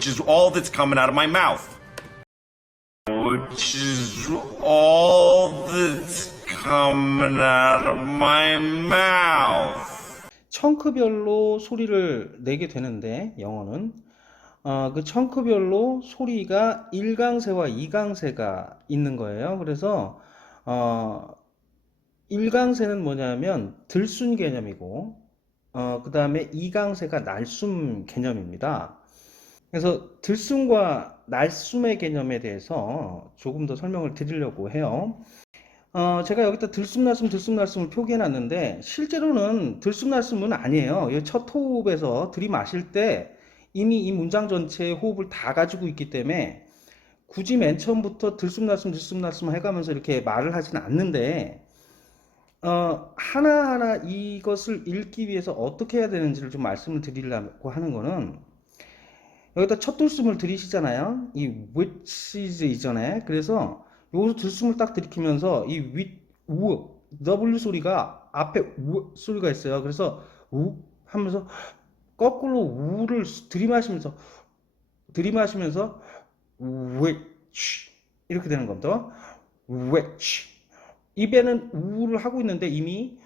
which is all that's coming out of my mouth. Which is all that's coming out of my mouth. 청크별로 소리를 내게 되는데 영어는 그 청크별로 소리가 1강세와 2강세가 있는 거예요. 그래서 1강세는 뭐냐면 들순 개념이고 그 다음에 2강세가 날숨 개념입니다. 그래서 들숨과 날숨의 개념에 대해서 조금 더 설명을 드리려고 해요. 제가 여기다 들숨날숨을 표기해 놨는데 실제로는 들숨날숨은 아니에요. 첫 호흡에서 들이마실 때 이미 이 문장 전체의 호흡을 다 가지고 있기 때문에 굳이 맨 처음부터 들숨날숨 해가면서 이렇게 말을 하지는 않는데 하나하나 이것을 읽기 위해서 어떻게 해야 되는지를 좀 말씀을 드리려고 하는 거는 여기다 첫 들숨을 들이시잖아요. 이 which is 이전에. 그래서 여기서 들숨을 딱 들이키면서 이 W 소리가 앞에 우 소리가 있어요. 그래서 우 하면서 거꾸로 우를 들이마시면서 which 이렇게 되는 겁니다. which 입에는 우를 하고 있는데 이미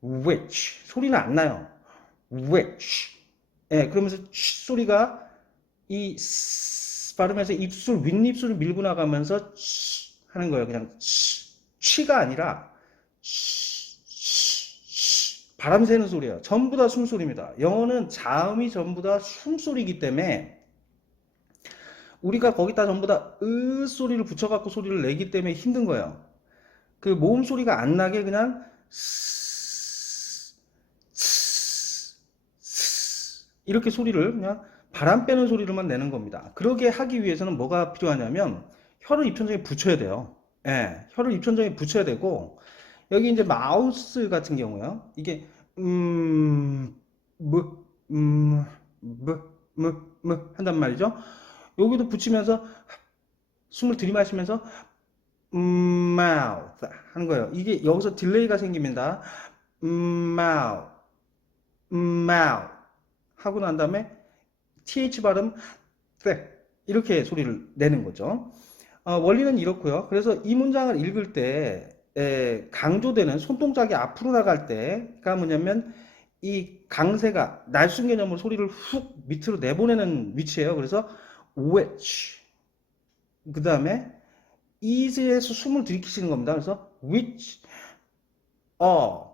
which 소리는 안 나요. which 예, 그러면서 소리가 이 발음에서 입술 윗입술을 밀고 나가면서 하는 거예요. 그냥 취가 아니라 바람 새는 소리예요. 전부 다 숨소리입니다. 영어는 자음이 전부 다 숨소리이기 때문에 우리가 거기다 전부 다 으 소리를 붙여갖고 소리를 내기 때문에 힘든 거예요. 그 모음 소리가 안 나게 그냥 이렇게 소리를 그냥 바람 빼는 소리로만 내는 겁니다. 그러게 하기 위해서는 뭐가 필요하냐면 혀를 입천장에 붙여야 돼요. 예, 혀를 입천장에 붙여야 되고 여기 이제 마우스 같은 경우요. 이게 한단 말이죠. 여기도 붙이면서 숨을 들이마시면서 mouth 하는 거예요. 이게 여기서 딜레이가 생깁니다. mouth 하고 난 다음에 th 발음 이렇게 소리를 내는 거죠. 원리는 이렇고요. 그래서 이 문장을 읽을 때 강조되는 손동작이 앞으로 나갈 때가 뭐냐면 이 강세가 날숨 개념으로 소리를 훅 밑으로 내보내는 위치예요. 그래서 which 그 다음에 is에서 숨을 들이키시는 겁니다. 그래서 which, all,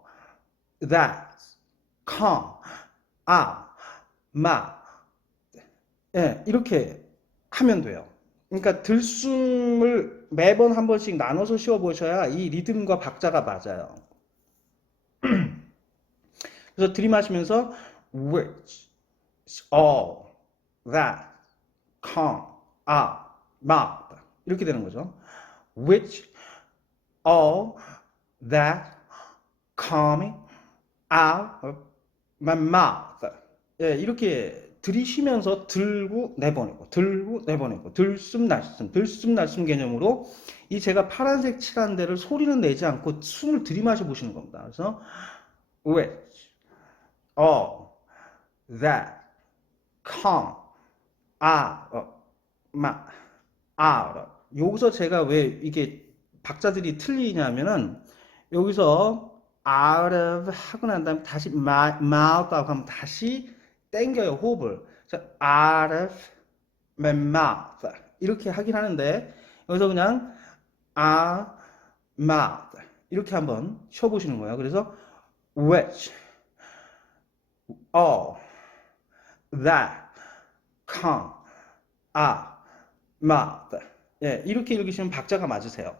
that, come, are, ma 예, 이렇게 하면 돼요. 그러니까 들숨을 매번 한 번씩 나눠서 쉬어 보셔야 이 리듬과 박자가 맞아요. 그래서 들이마시면서 which, all, that, come, are, ma 이렇게 되는 거죠. which, all, that, coming, out of my mouth. 예, 이렇게 들이쉬면서 들고 내보내고 들숨 날숨 개념으로 이 제가 파란색 칠한 데를 소리는 내지 않고 숨을 들이마셔 보시는 겁니다. 그래서 which, all, that, come, out of my out of. 여기서 제가 왜 이게 박자들이 틀리냐면은 여기서 out of 하고 난 다음에 다시 mouth 하고 하면 다시 땡겨요 호흡을. out of my mouth 이렇게 하긴 하는데 여기서 그냥 mouth 이렇게 한번 쉬어보시는 거예요. 그래서 which, all, that, come, out, mouth 예, 이렇게 읽으시면 박자가 맞으세요.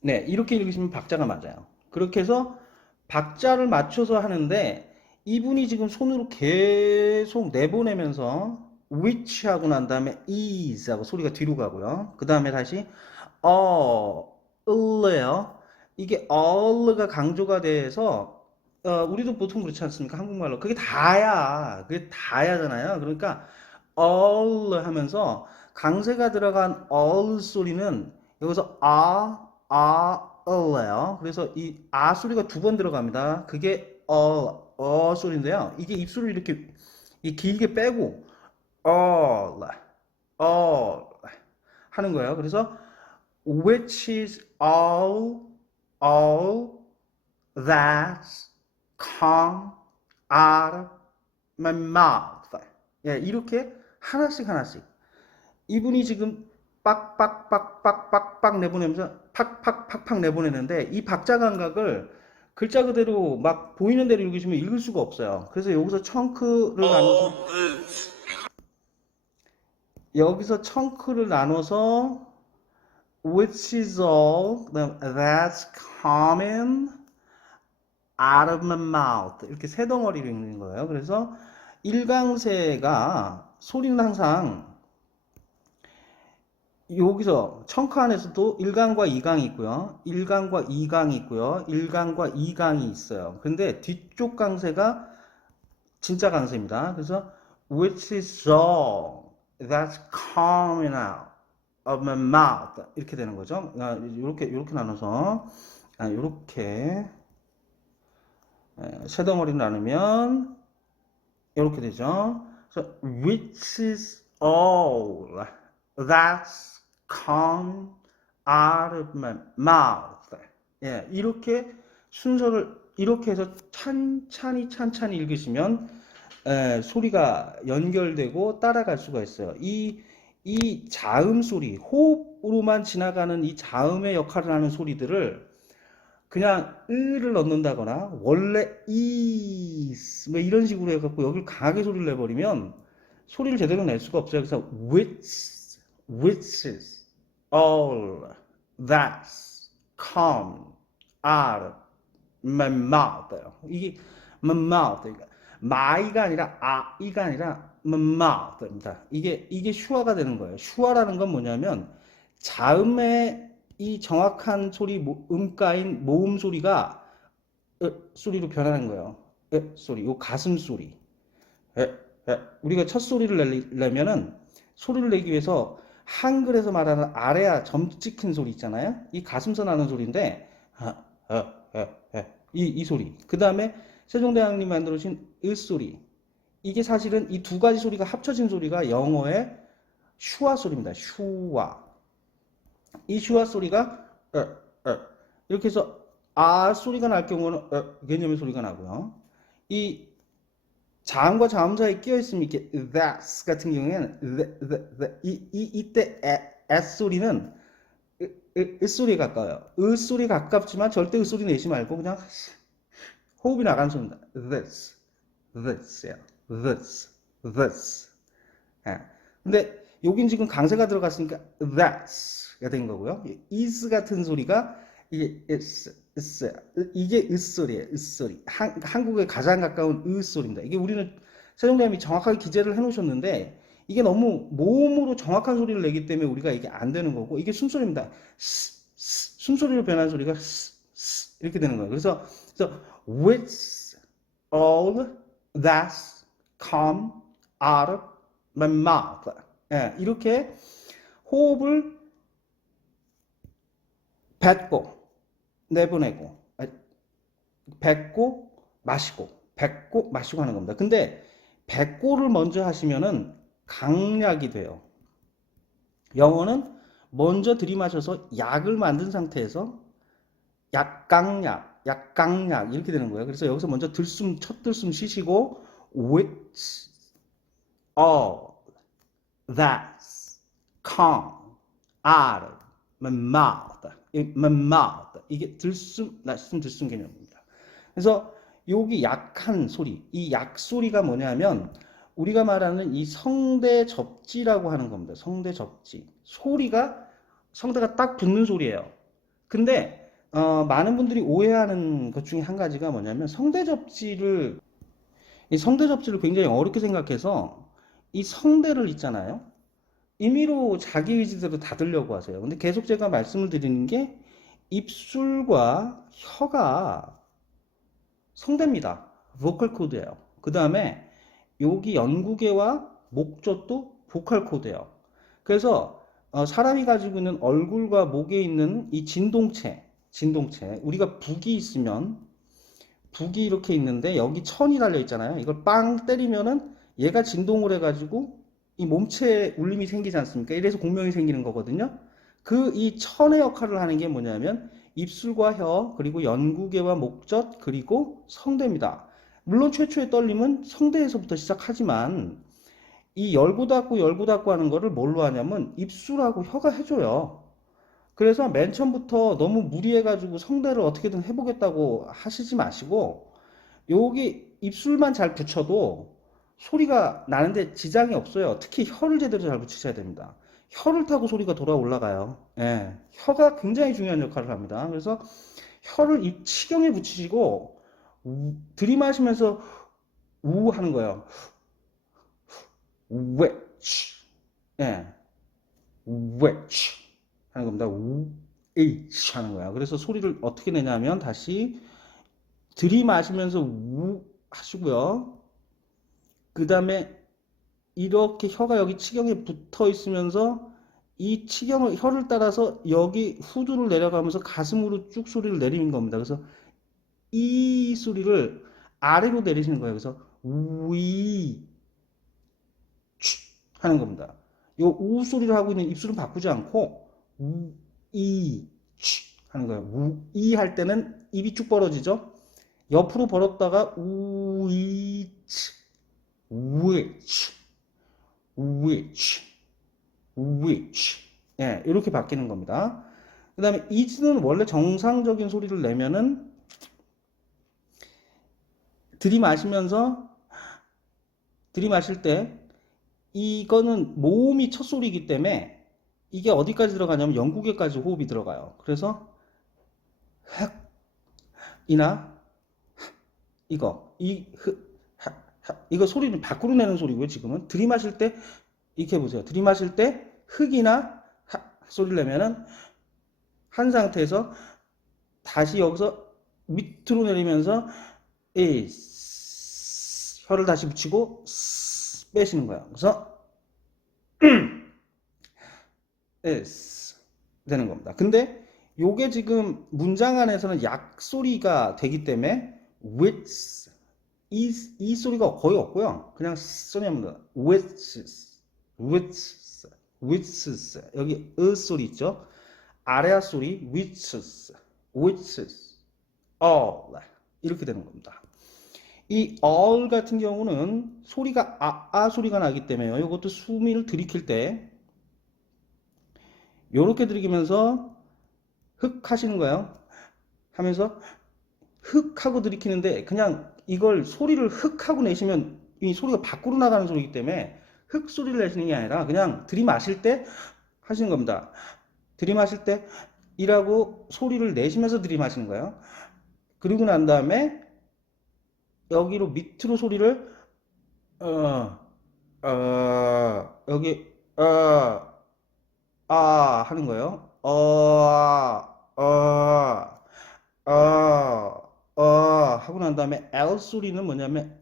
네, 이렇게 읽으시면 박자가 맞아요. 그렇게 해서 박자를 맞춰서 하는데 이분이 지금 손으로 계속 내보내면서 which 하고 난 다음에 is 하고 소리가 뒤로 가고요. 그 다음에 다시 all예요. 이게 all가 강조가 돼서 우리도 보통 그렇지 않습니까? 한국말로 그게 다야잖아요. 그러니까 all 하면서 강세가 들어간 all 소리는 여기서 all예요. 그래서 이 소리가 두 번 들어갑니다. 그게 so리인데요. 이게 입술을 이렇게 길게 빼고 all 하는 거예요. 그래서 which is all that's come out of my mouth. 예, 이렇게 하나씩 하나씩. 이분이 지금 빡빡빡빡빡빡 내보내면서 팍팍팍팍 내보내는데 이 박자 감각을 글자 그대로 막 보이는 대로 읽으시면 읽을 수가 없어요. 그래서 여기서 청크를 나눠서 which is all that's coming out of my mouth 이렇게 세 덩어리로 읽는 거예요. 그래서 일강세가 소리는 항상 여기서 청크 안에서도 1강과 2강이 있고요. 1강과 2강이 있고요. 1강과 2강이 있어요. 근데 뒤쪽 강세가 진짜 강세입니다. 그래서 which is all that's coming out of my mouth 이렇게 되는 거죠. 이렇게 나눠서 이렇게 세 덩어리를 나누면 이렇게 되죠. 그래서 which is all that's come out of my mouth. 예, 이렇게 순서를 이렇게 해서 찬찬히 읽으시면 소리가 연결되고 따라갈 수가 있어요. 이 자음 소리, 호흡으로만 지나가는 이 자음의 역할을 하는 소리들을 그냥 을을 넣는다거나 원래 is 뭐 이런 식으로 해갖고 여기를 강하게 소리를 내버리면 소리를 제대로 낼 수가 없어요. 그래서 which is all that's come out of my mouth. 이게 my mouth. 그러니까 my가 아니라 이가 아니라 my mouth입니다. 이게 슈화가 되는 거예요. 슈화라는 건 뭐냐면 자음의 이 정확한 소리 음가인 모음 소리가 소리로 변하는 거예요. 소리, 요 가슴 소리. 우리가 첫 소리를 내면은 소리를 내기 위해서 한글에서 말하는 아래야 점 찍힌 소리 있잖아요. 이 가슴에서 나는 소리인데 이 소리. 그 다음에 세종대왕님이 만들어주신 소리. 이게 사실은 이 두 가지 소리가 합쳐진 소리가 영어의 슈화 소리입니다. 슈화. 이 슈화 소리가 이렇게 해서 소리가 날 경우는 개념의 소리가 나고요. 이 자음과 자음 사이에 끼어 있으면 이렇게 that's 같은 경우에는 이때 s 소리는 소리에 가까워요. 소리에 가깝지만 절대 소리 내지 말고 그냥 호흡이 나가는 소리입니다. this. 예. 근데 여긴 지금 강세가 들어갔으니까 thats가 된 거고요. is 같은 소리가 이게 이게 소리예요. 소리. 한국에 가장 가까운 소리입니다. 이게 우리는 세종대왕님이 정확하게 기재를 해놓으셨는데 이게 너무 모음으로 정확한 소리를 내기 때문에 우리가 이게 안 되는 거고 이게 숨소리입니다. 숨소리로 변한 소리가 이렇게 되는 거예요. 그래서 with all that's come out of my mouth. 예, 이렇게 호흡을 뱉고 내보내고 뱉고 마시고 하는 겁니다. 근데 뱉고를 먼저 하시면은 강약이 돼요. 영어는 먼저 들이마셔서 약을 만든 상태에서 약강약 이렇게 되는 거예요. 그래서 여기서 먼저 첫 들숨 쉬시고 which all that's come out of my mouth. 이게 들숨 개념입니다. 그래서 여기 약한 소리, 이 약소리가 뭐냐면 우리가 말하는 이 성대 접지라고 하는 겁니다. 성대 접지. 성대가 딱 붙는 소리예요. 근데 많은 분들이 오해하는 것 중에 한 가지가 뭐냐면 성대 접지를 굉장히 어렵게 생각해서 이 성대를 있잖아요. 임의로 자기 의지대로 닫으려고 하세요. 근데 계속 제가 말씀을 드리는 게 입술과 혀가 성대입니다. 보컬 코드예요. 그 다음에 여기 연구개와 목젖도 보컬 코드예요. 그래서 사람이 가지고 있는 얼굴과 목에 있는 이 진동체 우리가 북이 있으면 북이 이렇게 있는데 여기 천이 달려 있잖아요. 이걸 빵 때리면은 얘가 진동을 해가지고 이 몸체 울림이 생기지 않습니까? 이래서 공명이 생기는 거거든요. 그 이 천의 역할을 하는 게 뭐냐면 입술과 혀, 그리고 연구개와 목젖, 그리고 성대입니다. 물론 최초의 떨림은 성대에서부터 시작하지만 이 열고 닫고 하는 거를 뭘로 하냐면 입술하고 혀가 해줘요. 그래서 맨 처음부터 너무 무리해가지고 성대를 어떻게든 해보겠다고 하시지 마시고 여기 입술만 잘 붙여도 소리가 나는데 지장이 없어요. 특히 혀를 제대로 잘 붙이셔야 됩니다. 혀를 타고 소리가 돌아 올라가요. 예, 혀가 굉장히 중요한 역할을 합니다. 그래서 혀를 입 치경에 붙이시고 들이마시면서 우 하는 거예요. 왜, 치, 예, 왜, 치 하는 겁니다. 우, 이, 치 하는 거야. 그래서 소리를 어떻게 내냐면 다시 들이마시면서 우 하시고요. 그 다음에 이렇게 혀가 여기 치경에 붙어 있으면서 이 치경을 혀를 따라서 여기 후두를 내려가면서 가슴으로 쭉 소리를 내리는 겁니다. 그래서 이 소리를 아래로 내리시는 거예요. 그래서 위 하는 겁니다. 요 우 소리를 하고 있는 입술은 바꾸지 않고 우, 이, 하는 거예요. 우, 이 할 때는 입이 쭉 벌어지죠. 옆으로 벌었다가 우, 이, which, which, which. 예, 이렇게 바뀌는 겁니다. 그 다음에 is는 원래 정상적인 소리를 내면은 들이마실 때 이거는 모음이 첫 소리이기 때문에 이게 어디까지 들어가냐면 영국에까지 호흡이 들어가요. 그래서 흑 이나 이거 이거 소리는 밖으로 내는 소리고요. 지금은 들이마실 때 이렇게 해보세요. 들이마실 때 흑이나 소리를 내면은 한 상태에서 다시 여기서 밑으로 내리면서 이 혀를 다시 붙이고 빼시는 거예요. 그래서 is 되는 겁니다. 근데 요게 지금 문장 안에서는 약 소리가 되기 때문에 with 이 소리가 거의 없고요. 그냥 소리합니다. with 여기 소리 있죠. 아래아 소리 with all 이렇게 되는 겁니다. 이 all 같은 경우는 소리가 아 소리가 나기 때문에요. 이것도 숨을 들이킬 때 요렇게 들이키면서 흑 하시는 거예요. 하면서 흑 하고 들이키는데 그냥 이걸 소리를 흑 하고 내시면 이 소리가 밖으로 나가는 소리이기 때문에 흑 소리를 내시는 게 아니라 그냥 들이마실 때 하시는 겁니다. 들이마실 때 이라고 소리를 내쉬면서 들이마시는 거예요. 그리고 난 다음에 여기로 밑으로 소리를 여기 하는 거예요. 하고 난 다음에 L 소리는 뭐냐면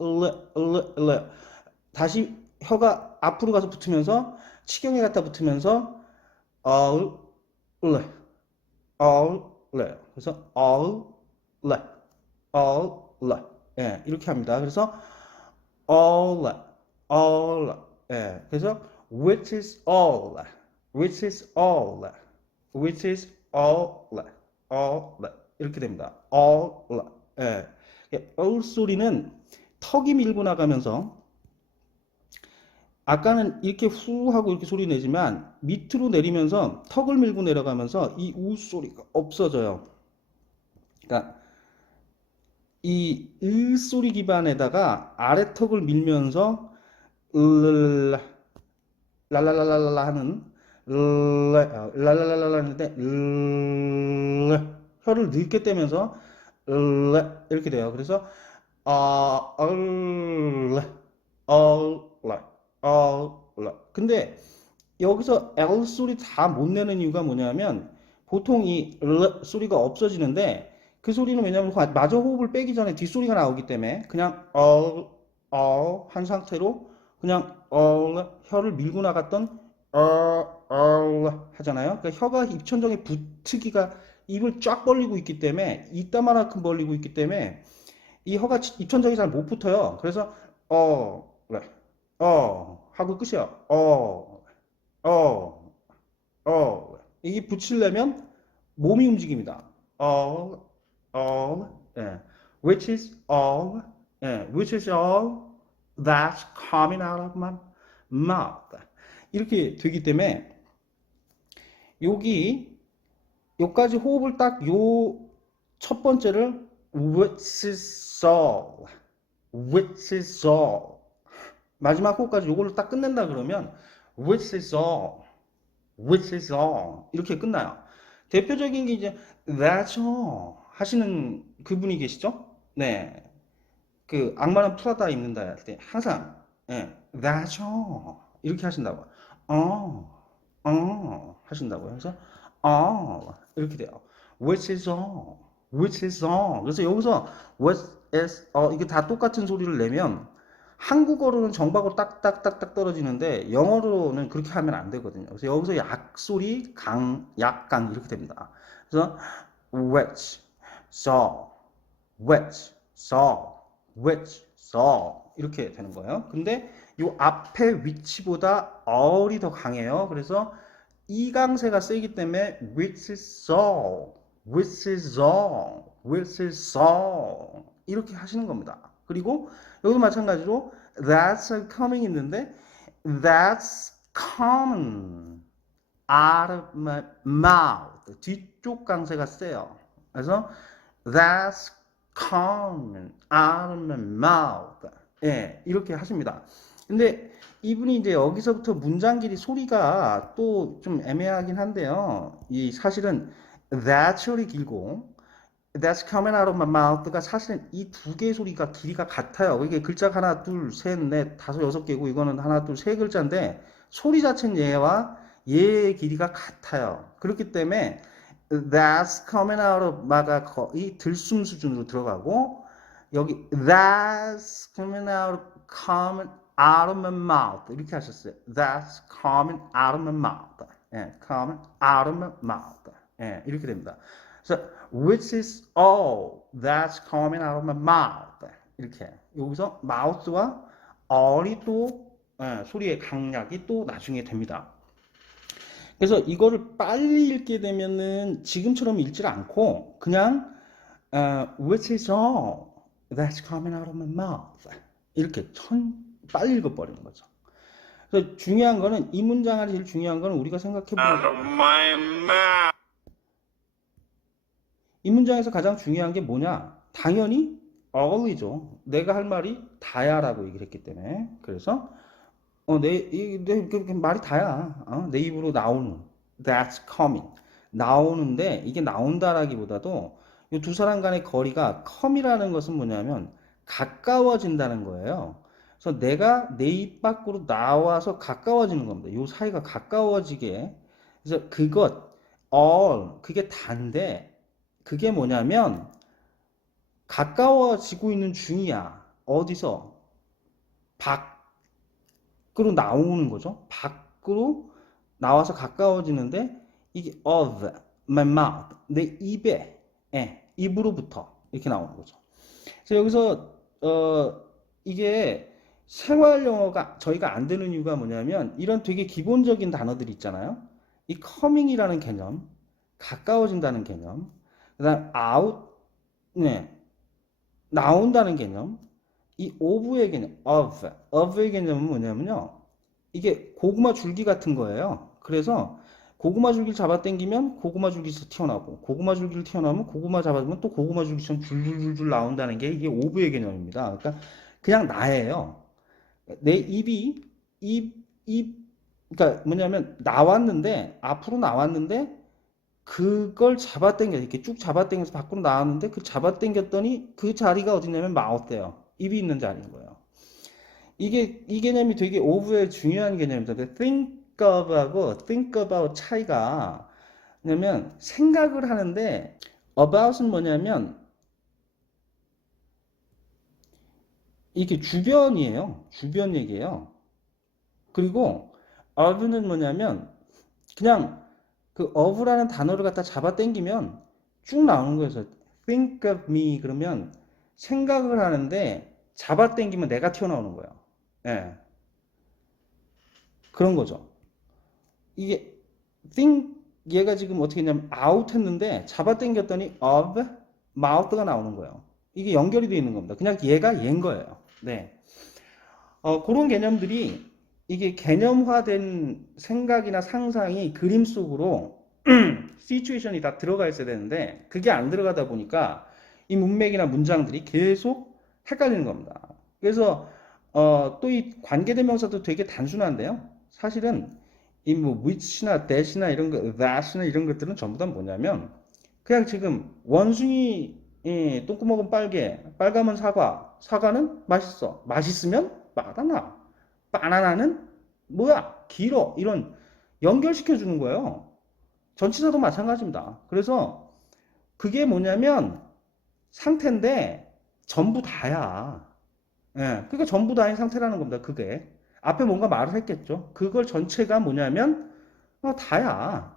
다시 혀가 앞으로 가서 붙으면서 치경에 갖다 붙으면서 그래서 예, 이렇게 합니다. 그래서 all 예, 그래서 which is all 이렇게 됩니다. 예. all 소리는 턱이 밀고 나가면서 아까는 이렇게 후 하고 이렇게 소리 내지만 밑으로 내리면서 턱을 밀고 내려가면서 이 우 소리가 없어져요. 그러니까 이 으 소리 기반에다가 아래 턱을 밀면서 랄랄랄랄라 하는 랄랄랄랄라 하는데 혀를 늦게 떼면서 이렇게 돼요. 그래서 근데 여기서 L 소리 다 못 내는 이유가 뭐냐면 보통 이 소리가 없어지는데 그 소리는 왜냐면 마저 호흡을 빼기 전에 뒷소리가 나오기 때문에 그냥 한 상태로 그냥 혀를 밀고 나갔던 하잖아요. 그러니까 혀가 입천정에 붙기가 입을 쫙 벌리고 있기 때문에 이따만큼 벌리고 있기 때문에 이 혀가 입천정이 잘 못 붙어요. 그래서 하고 끝이야. 이게 붙이려면 몸이 움직입니다. 예. Which is all, 예. Which is all that's coming out of my mouth. 이렇게 되기 때문에 여기까지 호흡을 딱 요 첫 번째를 which is all, which is all. 마지막 호흡까지 요걸로 딱 끝낸다 그러면 which is all, which is all 이렇게 끝나요. 대표적인 게 이제 that's all 하시는 그분이 계시죠? 네, 그 악마는 프라다 입는다 할 때 항상 that's all 이렇게 하신다고. 하신다고요. 그래서 이렇게 돼요. Which is all, which is all. 그래서 여기서 what is all 이게 다 똑같은 소리를 내면 한국어로는 정박으로 딱딱딱딱 떨어지는데 영어로는 그렇게 하면 안 되거든요. 그래서 여기서 약소리, 약강 이렇게 됩니다. 그래서 which, saw, which, saw, which, saw 이렇게 되는 거예요. 근데 이 앞에 위치보다 어울이 더 강해요. 그래서 이 강세가 세기 때문에 which is saw, which is saw, which is saw 이렇게 하시는 겁니다. 그리고 여기도 마찬가지로 that's coming 있는데 that's coming out of my mouth 뒤쪽 강세가 세요. 그래서 that's coming out of my mouth 이렇게 하십니다. 근데 이분이 이제 여기서부터 문장 길이 소리가 또 좀 애매하긴 한데요. 이 사실은 that's 소리 길고 That's coming out of my mouth가 사실은 이 두 개의 소리가 길이가 같아요. 이게 글자가 하나, 둘, 셋, 넷, 다섯, 여섯 개고 이거는 하나, 둘, 세 글자인데 소리 자체는 얘와 얘의 길이가 같아요. 그렇기 때문에 That's coming out of my가 거의 들숨 수준으로 들어가고 여기 That's coming out of my mouth 이렇게 하셨어요. That's coming out of my mouth. coming out of my mouth. 이렇게 됩니다. 그래서 which is all that's coming out of my mouth 이렇게 여기서 mouth와 all이 또 소리의 강약이 또 나중에 됩니다. 그래서 이거를 빨리 읽게 되면은 지금처럼 읽질 않고 그냥 which is all that's coming out of my mouth 이렇게 빨리 읽어버리는 거죠. 그래서 중요한 거는 이 문장 안에 제일 중요한 거는 우리가 생각해보면 Out of my mouth. 이 문장에서 가장 중요한 게 뭐냐? 당연히 all이죠. 내가 할 말이 다야라고 얘기를 했기 때문에. 그래서 말이 다야. 내 입으로 나오는 that's coming 나오는데 이게 나온다라기보다도 이 두 사람 간의 거리가 come이라는 것은 뭐냐면 가까워진다는 거예요. 그래서 내가 내 입 밖으로 나와서 가까워지는 겁니다. 이 사이가 가까워지게. 그래서 all 그게 단데 그게 뭐냐면 가까워지고 있는 중이야. 어디서? 밖으로 나오는 거죠. 밖으로 나와서 가까워지는데 이게 of my mouth 내 입에 입으로부터 이렇게 나오는 거죠. 그래서 여기서 이게 생활 영어가 저희가 안 되는 이유가 뭐냐면 이런 되게 기본적인 단어들 있잖아요. 이 coming이라는 개념, 가까워진다는 개념, 그다음 out, 나온다는 개념, 이 of의 개념, of의 개념은 뭐냐면요, 이게 고구마 줄기 같은 거예요. 그래서 고구마 줄기를 잡아당기면 고구마 줄기에서 튀어나오고, 고구마 줄기를 튀어나오면 고구마 잡아주면 또 고구마 줄기처럼 줄줄줄줄 나온다는 게 이게 of의 개념입니다. 그러니까 그냥 나예요. 내 입이 그러니까 뭐냐면 나왔는데 앞으로 나왔는데. 그걸 잡아당겨 이렇게 쭉 잡아당겨서 밖으로 나왔는데 그 잡아당겼더니 그 자리가 어디냐면 마우스예요. 입이 있는 자리인 거예요. 이 개념이 되게 오브의 중요한 개념입니다. think of하고 think about 차이가 뭐냐면 생각을 하는데 about은 뭐냐면 이게 주변이에요. 주변 얘기예요. 그리고 of는 뭐냐면 그냥 그 of라는 단어를 갖다 잡아당기면 쭉 나오는 거예요. think of me 그러면 생각을 하는데 잡아당기면 내가 튀어나오는 거예요. 그런 거죠. 이게 think 얘가 지금 어떻게 했냐면 out 했는데 잡아당겼더니 of mouth가 나오는 거예요. 이게 연결이 되어 있는 겁니다. 그냥 얘가 얘인 거예요. 네. 그런 개념들이 이게 개념화된 생각이나 상상이 그림 속으로 시츄에이션이 다 들어가 있어야 되는데 그게 안 들어가다 보니까 이 문맥이나 문장들이 계속 헷갈리는 겁니다. 그래서 또 이 관계대명사도 되게 단순한데요. 사실은 이 뭐 which나 that이나 이런 거, that이나 이런 것들은 전부 다 뭐냐면 그냥 지금 원숭이 똥구멍은 빨개, 빨가면 사과, 사과는 맛있어, 맛있으면 바나나, 바나나는 뭐야 길어 이런 연결시켜 주는 거예요. 전치사도 마찬가지입니다. 그래서 그게 뭐냐면 상태인데 전부 다야. 예, 그러니까 전부 다인 상태라는 겁니다. 그게 앞에 뭔가 말을 했겠죠. 그걸 전체가 뭐냐면 다야.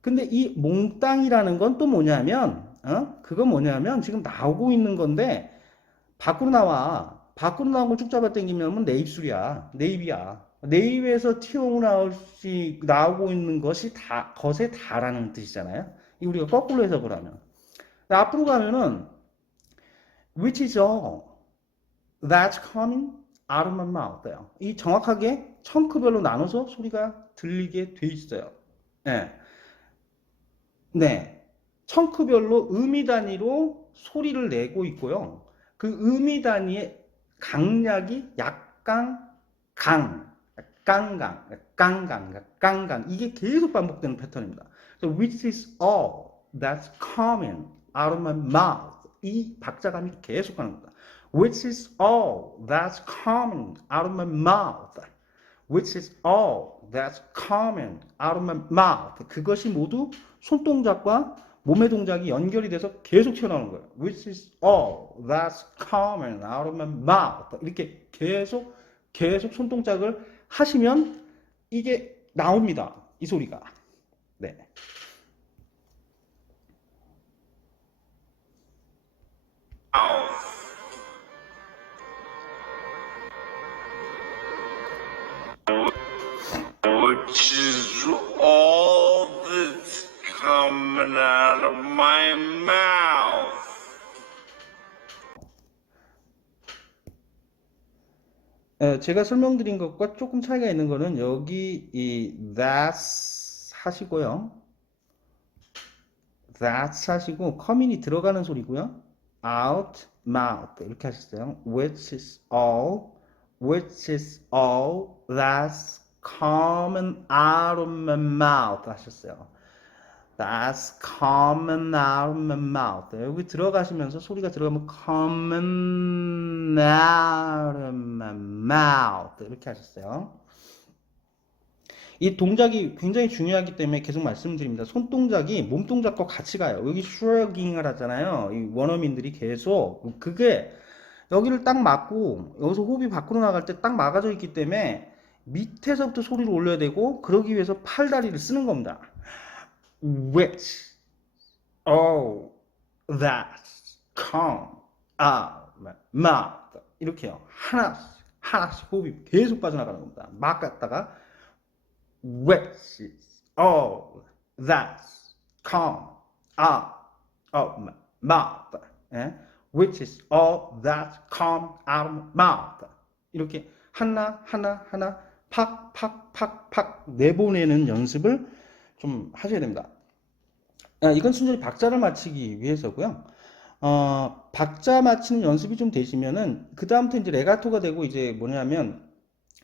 근데 이 몽땅이라는 건 또 뭐냐면 그건 뭐냐면 지금 나오고 있는 건데 밖으로 나와. 밖으로 나온 걸 쭉 잡아 당기면 내 입술이야. 내 입이야. 내 입에서 나오고 있는 것이 다 것에 다라는 뜻이잖아요. 이 우리가 거꾸로 해석을 하면 앞으로 가면은 which is all that's coming out of my mouth예요. 이 정확하게 청크별로 나눠서 소리가 들리게 돼 있어요. 네. 네. 청크별로 의미 단위로 소리를 내고 있고요. 그 의미 단위의 강약이 약강, 깡강 이게 계속 반복되는 패턴입니다. So which is all that's coming out of my mouth. 이 박자감이 계속 하는 겁니다. Which is all that's coming out of my mouth. Which is all that's coming out of my mouth. 그것이 모두 손동작과 몸의 동작이 연결이 돼서 계속 튀어나오는 거예요. Which is all that's coming out of my mouth. 이렇게 계속 손동작을 하시면 이게 나옵니다. 이 소리가. 네. Which is all that's coming out of my mouth. 제가 설명드린 것과 조금 차이가 있는 거는 여기 이 that's 하시고요. that's 하시고 coming이 들어가는 소리고요. out, mouth 이렇게 하셨어요. which is all that's coming out of my mouth 하셨어요. That's coming out of my mouth. 여기 들어가시면서 소리가 들어가면 coming out of my mouth 이렇게 하셨어요. 이 동작이 굉장히 중요하기 때문에 계속 말씀드립니다. 손동작이 몸동작과 같이 가요. 여기 shrugging을 하잖아요. 이 원어민들이 계속 그게 여기를 딱 막고 여기서 호흡이 밖으로 나갈 때 딱 막아져 있기 때문에 밑에서부터 소리를 올려야 되고 그러기 위해서 팔다리를 쓰는 겁니다. Which all that come out my mouth 이렇게요. 하나씩 호흡이 계속 빠져나가는 겁니다. 막 갔다가 which is all that come out of my mouth which is all that come out of my mouth 이렇게 하나 팍 내보내는 연습을 좀 하셔야 됩니다. 이건 순전히 박자를 맞추기 위해서고요. 박자 맞추는 연습이 좀 되시면은 그 다음부터 이제 레가토가 되고 이제 뭐냐면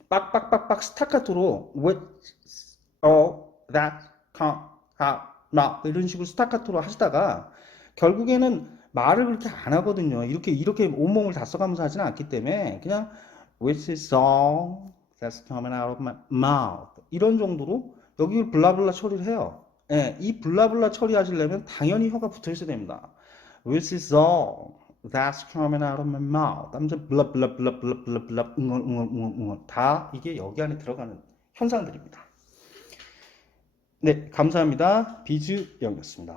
빡빡빡빡 스타카토로 with all that come out now 이런 식으로 스타카토로 하시다가 결국에는 말을 그렇게 안 하거든요. 이렇게 온몸을 다 써가면서 하지는 않기 때문에 그냥 which is all that's coming out of my mouth 이런 정도로 여기 블라블라 처리를 해요. 예, 이 블라블라 처리하시려면 당연히 혀가 붙어 있어야 됩니다. Which is all that's coming out of my mouth. 하면서 블라블라 응원 다 이게 여기 안에 들어가는 현상들입니다. 네, 감사합니다. 비즈 영이었습니다.